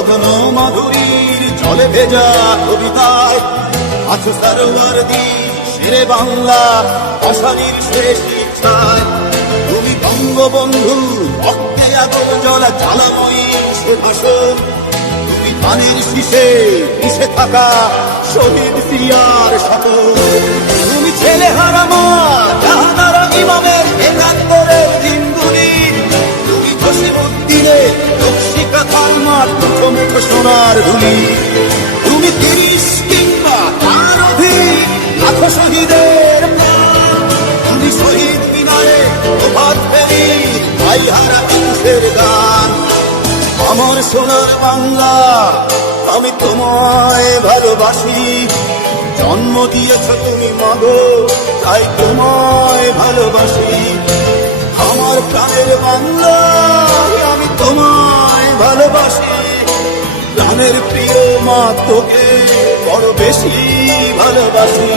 লগ্ন মাধুরীর জলে ভেজা কবিতায়, আছো সারোয়ার দি, শেরে বাংলা আশানির শেষ ইচ্ছায়। তুমি বঙ্গবন্ধু রক্তে আগুন জলা জ্বালাময়ী সে ভাষণ। তুমি পানির শীষে মিশে থাকা শহীদ সিয়ার সাথে তুমি ছেলে হারামা, জাহানারা ইমামের একাত্তরের সোনার ধুলি তুমি তিরিশ কিংবা তার অধিক শহীদের তুমি শহীদ ফেরি ভাই হারা মানুষের গান। আমার সোনার বাংলা, আমি তোমায় ভালোবাসি। জন্ম দিয়েছ তুমি মাগো, তাই তোমায় ভালোবাসি। আমার প্রাণের বাংলা, আমি তোমায় ভালোবাসি। প্রাণের প্রিয় মাত্রকে বড় বেশি ভালোবাসি।